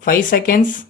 5 seconds.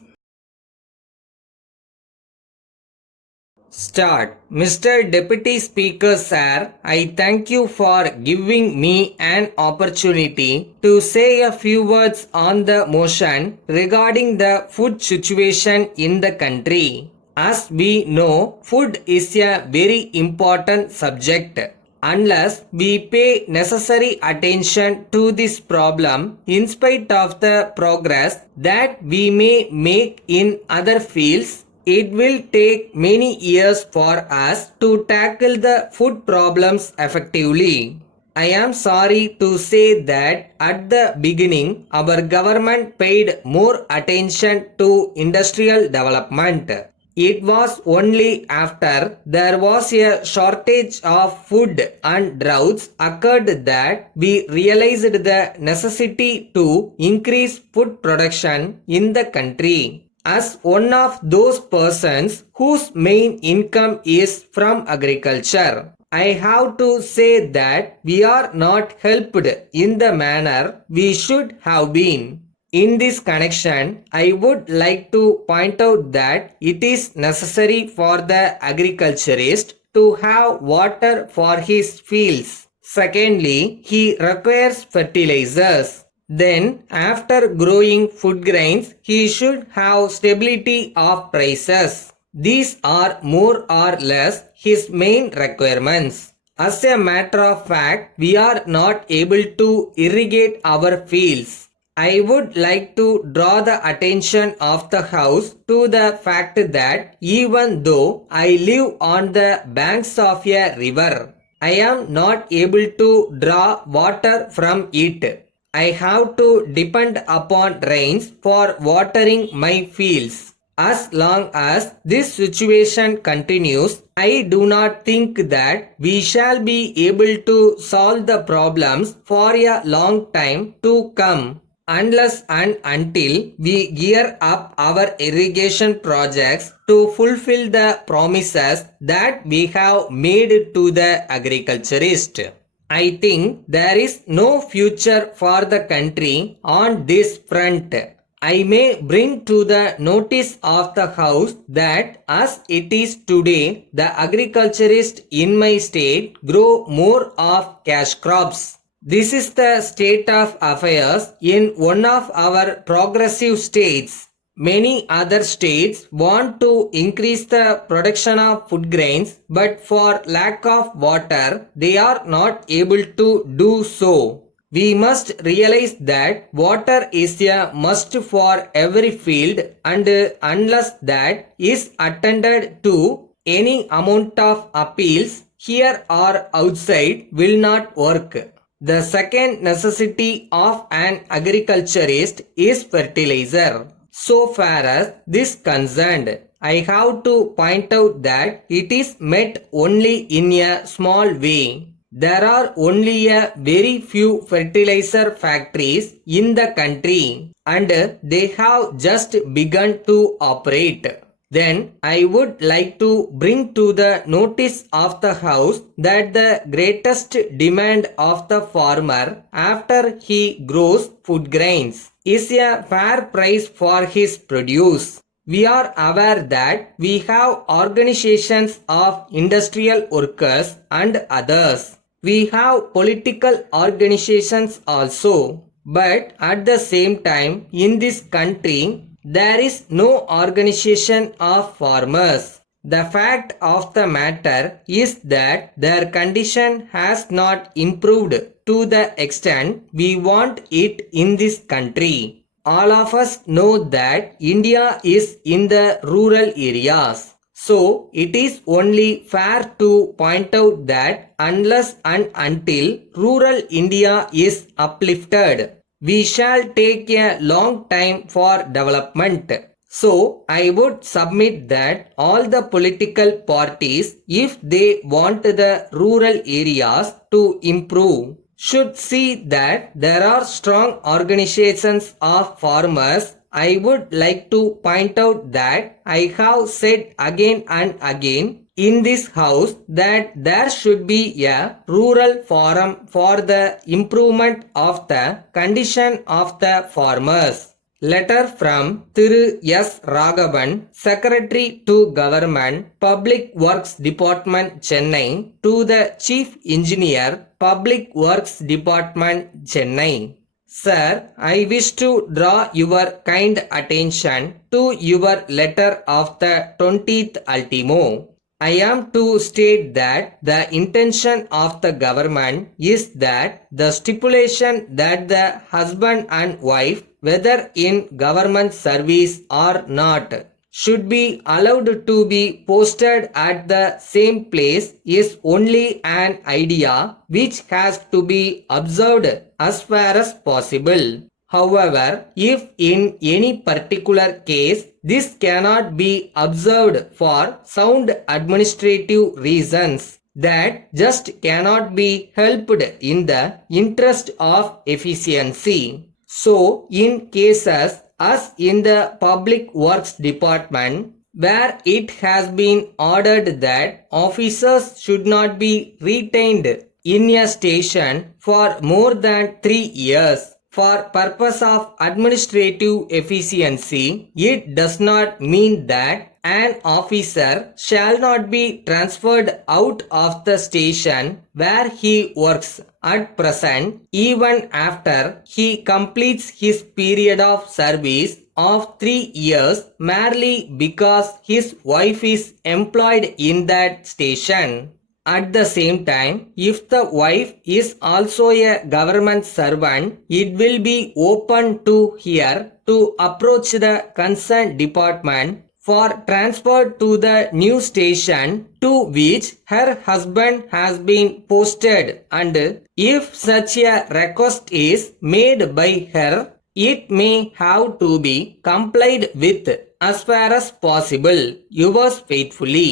Start. Mr. Deputy Speaker Sir, I thank you for giving me an opportunity to say a few words on the motion regarding the food situation in the country. As we know, food is a very important subject. Unless we pay necessary attention to this problem, in spite of the progress that we may make in other fields, it will take many years for us to tackle the food problems effectively. I am sorry to say that at the beginning, our government paid more attention to industrial development. It was only after there was a shortage of food and droughts occurred that we realized the necessity to increase food production in the country. As one of those persons whose main income is from agriculture, I have to say that we are not helped in the manner we should have been. In this connection, I would like to point out that it is necessary for the agriculturist to have water for his fields. Secondly, he requires fertilizers. Then, after growing food grains, he should have stability of prices. These are more or less his main requirements. As a matter of fact, we are not able to irrigate our fields. I would like to draw the attention of the House to the fact that even though I live on the banks of a river, I am not able to draw water from it. I have to depend upon rains for watering my fields. As long as this situation continues, I do not think that we shall be able to solve the problems for a long time to come unless and until we gear up our irrigation projects to fulfill the promises that we have made to the agriculturist. I think there is no future for the country on this front. I may bring to the notice of the House that as it is today, the agriculturists in my state grow more of cash crops. This is the state of affairs in one of our progressive states. Many other states want to increase the production of food grains, but for lack of water, they are not able to do so. We must realize that water is a must for every field, and unless that is attended to, any amount of appeals here or outside will not work. The second necessity of an agriculturist is fertilizer. So far as this concerned, I have to point out that it is met only in a small way. There are only a very few fertilizer factories in the country and they have just begun to operate. Then I would like to bring to the notice of the House that the greatest demand of the farmer after he grows food grains is a fair price for his produce. We are aware that we have organizations of industrial workers and others. We have political organizations also. But at the same time, in this country, there is no organization of farmers. The fact of the matter is that their condition has not improved to the extent we want it in this country. All of us know that India is in the rural areas. So, it is only fair to point out that unless and until rural India is uplifted, we shall take a long time for development. So, I would submit that all the political parties, if they want the rural areas to improve, should see that there are strong organizations of farmers. I would like to point out that I have said again and again in this house that there should be a rural forum for the improvement of the condition of the farmers. Letter from Thiru S. Raghavan, Secretary to Government, Public Works Department, Chennai, to the Chief Engineer, Public Works Department, Chennai. Sir, I wish to draw your kind attention to your letter of the 20th ultimo. I am to state that the intention of the government is that the stipulation that the husband and wife, whether in government service or not, should be allowed to be posted at the same place is only an idea which has to be observed as far as possible. However, if in any particular case this cannot be observed for sound administrative reasons, that just cannot be helped in the interest of efficiency. So, in cases as in the Public Works Department, where it has been ordered that officers should not be retained in a station for more than 3 years, for purpose of administrative efficiency, it does not mean that an officer shall not be transferred out of the station where he works at present, even after he completes his period of service of 3 years, merely because his wife is employed in that station. At the same time, if the wife is also a government servant, it will be open to her to approach the concerned department for transfer to the new station to which her husband has been posted, and if such a request is made by her, it may have to be complied with as far as possible. Yours faithfully.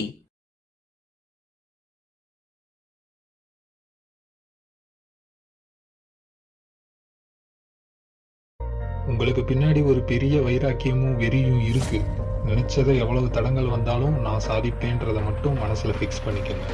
உங்களுக்கு பின்னாடி ஒரு பெரிய வைராக்கியமும் வெறியும் இருக்கு. நினைச்சதை எவ்வளவு தடங்கள் வந்தாலும் நான் சாதிப்பேன்றதை மட்டும் மனசுல ஃபிக்ஸ் பண்ணிக்கோங்க.